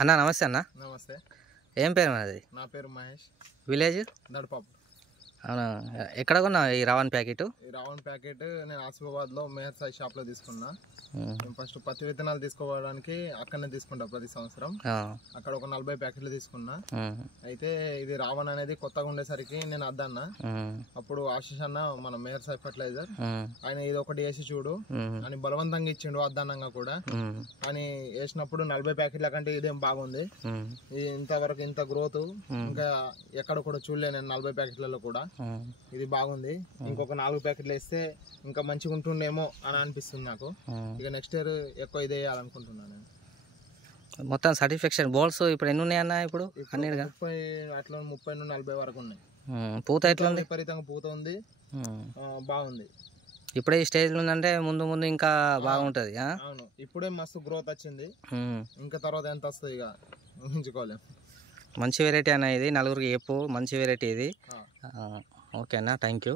అన్న నమస్తే అన్న. నమస్తే. ఏం పేరు మనది? నా పేరు మహేష్. విలేజ్ దడపాపు. అవునా? ఎక్కడ కొన్నావు ఈ రావణ్ ప్యాకెట్? ఈ రావణ్ ప్యాకెట్ నేను ఆసిఫాబాద్లో మేహర్ సాయి షాప్లో తీసుకున్నా. నేను ఫస్ట్ పత్తి విత్తనాలు తీసుకోవడానికి అక్కడనే తీసుకుంటా ప్రతి సంవత్సరం. అక్కడ ఒక 40 ప్యాకెట్లు తీసుకున్నా. అయితే ఇది రావణ్ అనేది కొత్తగా ఉండేసరికి నేను అద్దన్నా. అప్పుడు ఆశీష్ అన్న మన మేహర్ సాయి ఫర్టిలైజర్ ఆయన ఇది ఒకటి వేసి చూడు అని బలవంతంగా ఇచ్చిండు అద్దన్నంగా కూడా. అని వేసినప్పుడు 40 ప్యాకెట్ల కంటే ఇదేం బాగుంది. ఇంతవరకు ఇంత గ్రోత్ ఇంకా ఎక్కడ కూడా చూడలే నేను 40 ప్యాకెట్లలో కూడా. ఇది బాగుంది. ఇంకొక 4 ప్యాకెట్లు వేస్తే ఇంకా మంచిగా ఉంటుండేమో అని అనిపిస్తుంది నాకు. ఇక నెక్స్ట్ ఇయర్ ఎక్కువ ఇదే వేయాలనుకుంటున్నాను నేను. మొత్తం సర్టిఫికేషన్ బోల్స్ ఇప్పుడు ఎన్ని ఉన్నాయన్న? ఇప్పుడు 30 అట్లా 30 నుండి 40 వరకు ఉన్నాయి. పూత ఎట్లా ఉంది? విపరీతంగా పూత ఉంది, బాగుంది. ఇప్పుడే ఈ స్టేజ్ ఉందంటే ముందు ముందు ఇంకా బాగుంటది. అవును, ఇప్పుడే మస్తు గ్రోత్ వచ్చింది. ఇంకా తర్వాత ఎంత వస్తుంది ఇక ఊహించుకోలేము. మంచి వెరైటీ అన్న ఇది, నలుగురికి చెప్పు మంచి వెరైటీ ఇది. ఓకే అన్న, థ్యాంక్ యూ.